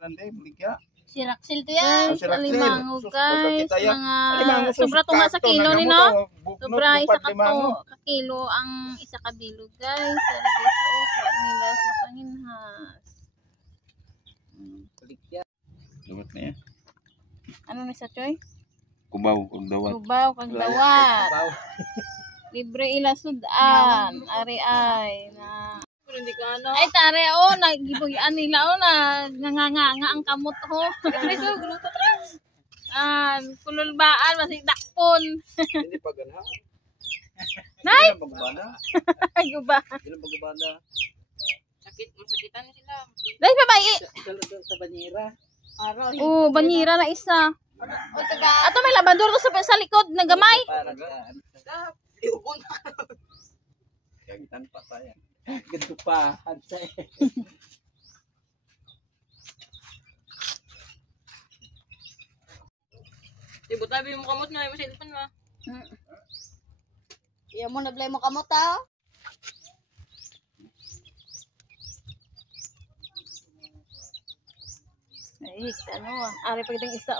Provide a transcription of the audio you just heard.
Grande, buligya. Siraksil to yan. Si Raxel. Alimango Sus, guys. pagkakitaya. Mga sobra to nga sa kilo ni no. Sobra isa ka Limango. to ka kilo ang isa ka bilog guys. Sa nila sa panginhas. Buligya. Lubot na yan. Ano ni sa choy? Kubaw, kung dawat. Kubaw kag dawat. Libre ila sudan. Ari ay na. Hindi ka ano. Ay tare nagibuyan nila nanganganga ang kamot ho. Preso, gruto tres. Kululbaan masig dakpon. Hindi pa ganha. Nay! Hindi magbana. Guba. Hindi magbana. Masakitan sila. Dai babae. Sa banyera. Araw. Banyira na isa. Ato may labador to sa likod na gamay. Para gaan. Iubon. Kagitan pa tayo. Ganito pa. Hansay. Ibot tabi mo kamot na, yung cellphone mo. Iya mo nablay mo kamot ha. Ay, ano ari pagdang isa